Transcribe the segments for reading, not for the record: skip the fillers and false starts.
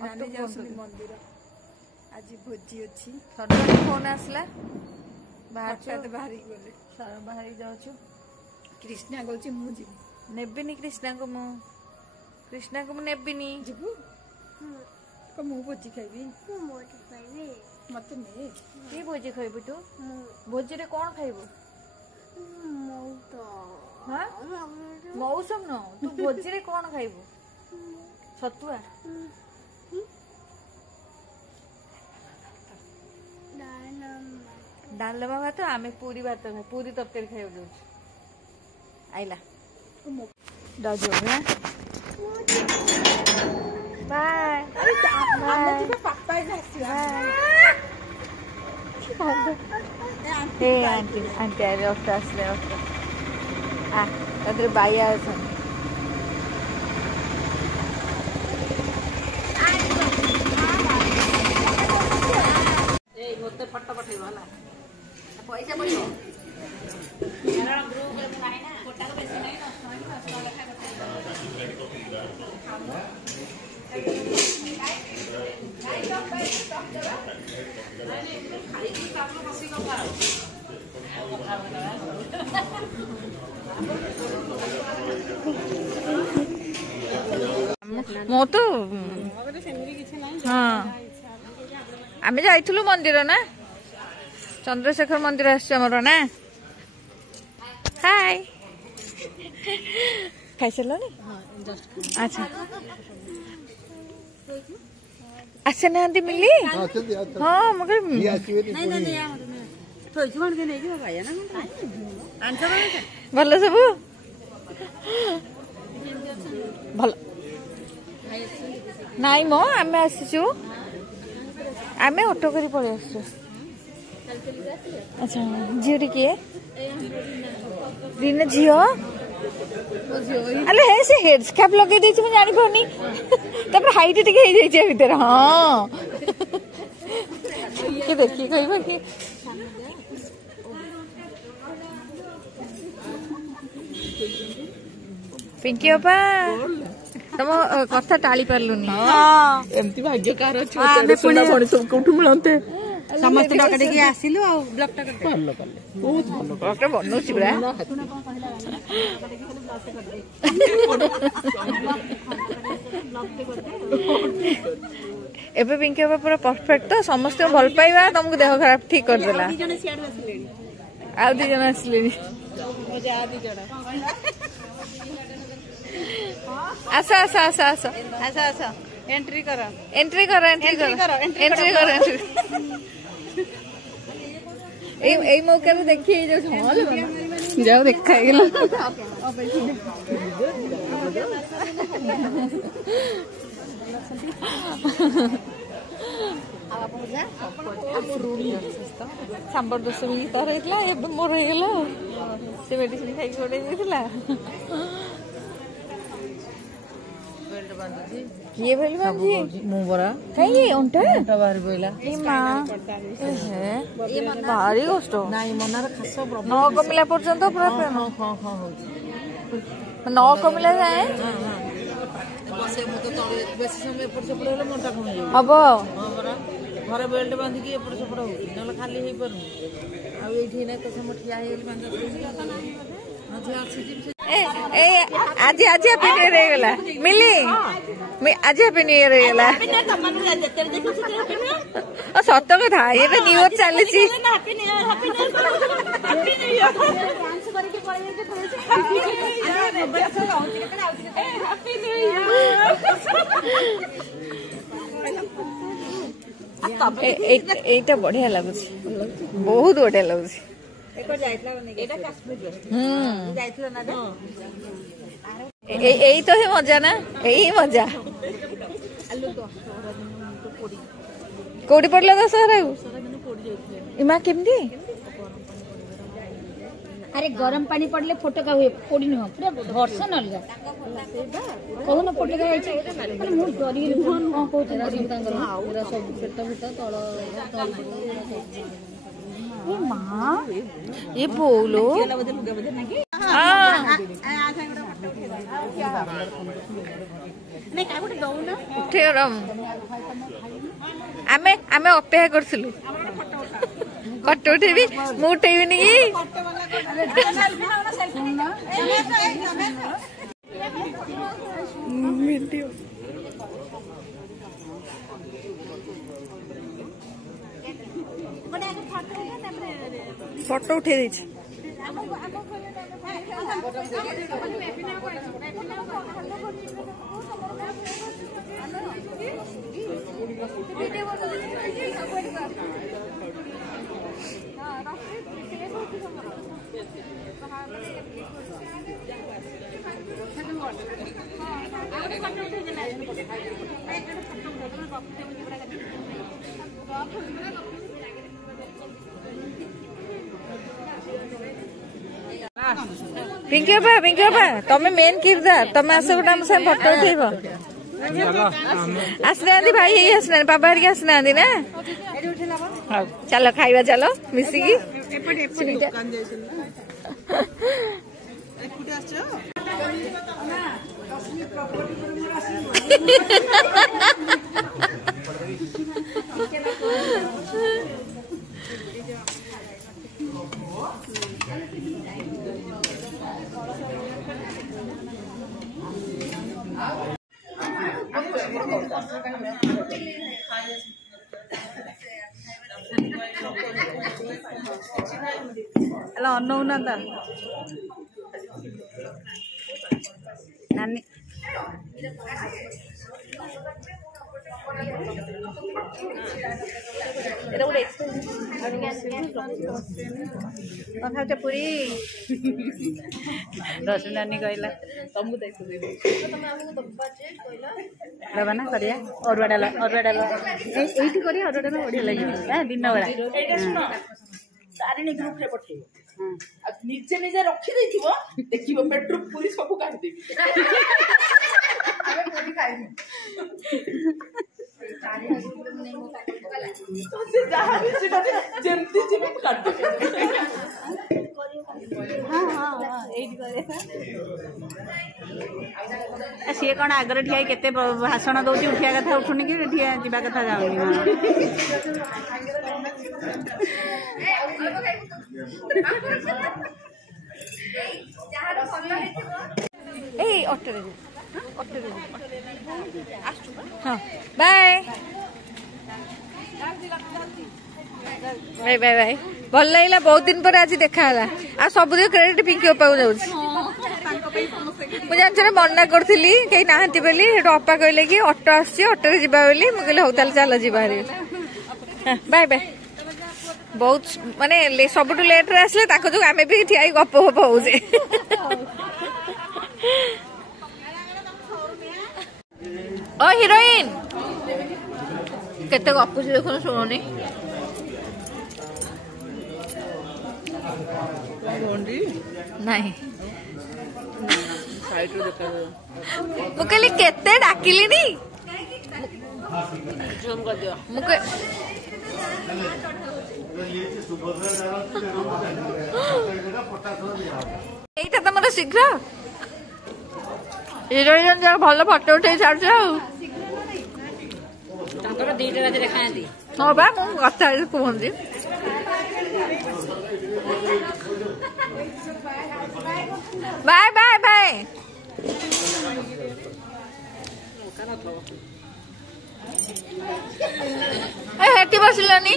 मंदिर आज भोजी अच्छी फोन आसला बाहरी गले बाहरी जाऊँ कृष्णा कौची मुझे नेबिनी कृष्णा को मु नेबिनी जीवु मु भोजी खाइबी मत ने की भोजी खाइबू तू भोजी रे कौन खाइबू मौसम न तू भोजी रे कौन खाइबू छतुआ डालमा भात आमे पूरी भात पूरी तरकारी खाइबू दउछ आइला दाजो ना बाय पापा हे आंटी आंटी आले असले आ तद्रे बाया असन ए मते फटो पठेबो हला पैसा पड़ियो कारण ग्रुप रे नाही ना कोटा को बेसी नाही ना 100 लाख मो तो हाँ आमे जाइथुलु मंदिर ना चंद्रशेखर मंदिर आमर ना हाय खाई सारे अच्छा आसे ना मिली हाँ मगर भल सब भल नाई मो आमे आसीचु आमे ऑटो करी पड़े आसु अच्छा झीटी किए दिन झील अरे हे से हेड स्कार्फ लगे देछि मैं जानि परनी तपर हाइट टिके हे जाई छै भीतर हां के देखि कहबा कि पिंकी अपा तुम कथा टाली पारलुनी हां एमती भाग्यकार छोटे सुना बणी सब कोठु मिलंते समस्त डका के आसिलु आ ब्लॉक टा करते भलो करले बहुत भलो ब्लॉक टा बनौछि बरा एबे पिंकी अपा पूरा परफेक्ट तो समस्त भल पाइबा तुमको देह खराब ठीक कर देला आ दि जन आसलेनी मजा आ दि जण आसा आसा आसा आसा आसा आसा एंट्री करो एंट्री करो एंट्री करो एंट्री करो ए मौका में देखिए जो हॉल जाओ देखा गेल सांबर दोष भी तार हेतला ए मोर हे गेला से मेडिसिन खाइ गोडे जेतला किए भेल बाबू मु बरा काई ओंटा ओंटा बाहर बोइला ए मां ए भारी कष्ट नाही मनार खास प्रॉब्लम न कमिला पर्यंत प्रॉब्लम हां हां न कमिला जाए बसे मु तो तळे बेसी समय एपट सेपट होले मोटा कम जाय अब हां बरा घरे बेल्ट बांधी के एपट सेपट हो नले खाली हे पर आ एठी ना तो हम ठिया हे बांधा ए आज आज हैप्पी न्यू ईयर रेगला मिली आज हैप्पी न्यू ईयर रेगला ओ सत कथा ये तो न्यू ईयर चली छी happy new year happy new year happy new year dance करके पळे हैप्पी न्यू ईयर एटा बढ़िया लागुछ बहुत बढ़िया लागुछ यही तो है मजा ना यही मजा कौटी पड़ला दशहरा इमा केमती अरे गरम पानी पड़ले फोटका हुए पोड़ी न पूरा घर्षण अलगा कहून फोटका अरे मु डरी कोन कहू पूरा सब पेट भीतर तळ माँ ये बोलो आमे आमे अपेक्षा करथिलु फटो उठेबी मु उठेबिनी की फोटो उठे दी पिंकी बाबा तमें मेन किरदार तमें आस गोटे आम साथ फोटो उठेब आसना भाई आसना बाबा हरिका आसना ना चलो खाइबा चलो मिसिकी అలా ఉన్నదా నాన్ని କଥା ପୁରୀ 10 ନାନୀ କହିଲା ତମକୁ ଦବା ନା କରିବା ଅରୁଆ ଡାଲ ଏଇଠି କରିବା ଅରୁଆ ଡାଲ ବଢିଆ ଲାଗିବ ଦିନ ବେଳା ତାରିଣୀ ଗ୍ରୁପ ରେ ପଠେଇବ ନିଜେ ନିଜେ ରଖି ଦେଇଥିବ ଦେଖିବ ବେଡରୁମ ପୁରୀ ସବୁ କାଢିଦେବି सी कौन आगर ठिया केते भाषण दौर उठिया कथा उठुनि कि जावा कथा जाऊनी बाय बाय बाय बाय भल लगे बहुत दिन पर आज देखा आ सब क्रेडिट पिंकी अपा को जाऊँ मुझे मना करी कहीं नहांती बोली अपा कहले कि ऑटो आसो जा मुझे हौ चल जा बाय बाय बहुत माने सब लेट रे आसले जो आम भी ठिया गप गप हो हिरोइन केते गपुच देखो शुणुनी नहीं मुझे केते डाकिली এইটা তো মানে শীঘ্র হিরোইন যা ভালো ফটো উঠে ছাড়ছে ତାଙ୍କର ଦିଟା ରାତି ଦେଖାନ୍ତି ହଁ ବା ମୁଁ କଥା କୁହନ୍ତି ବାଏ ବାଏ ବାଏ ହେଠି ବସିଲାନି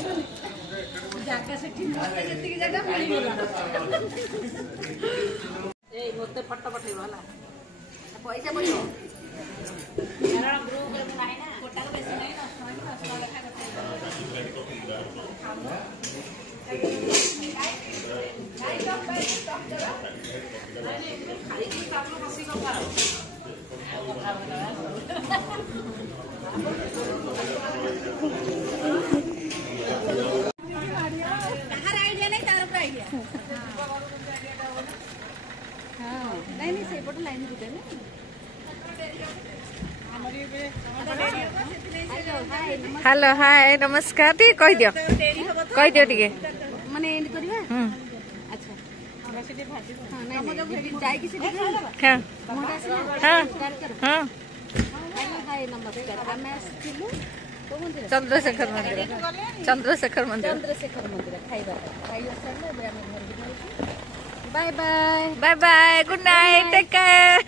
ମତେ ଫଟୋ ପଠେଇବ ହେଲା ପଇସା ପଠେଇବ କାରଣ ଗ୍ରୁପ ରେ ନାହିଁ ନା କୋଟାକୁ ବେଶୀ ନାହିଁ हेलो हाय नमस्कार टी कह दियो टी କରିବା ଆଚ୍ଛା ଯାଇକି ସେଠି ନମସ୍କାର ଆମେ ଆସିଥିଲୁ ଚନ୍ଦ୍ରଶେଖର ମନ୍ଦିର ଚନ୍ଦ୍ରଶେଖର ମନ୍ଦିର ଖାଇବା ଖାଇବା ସରିଲା ଏବେ ଆମେ ଘରକୁ ଯାଉଛୁ bye bye bye bye good night take care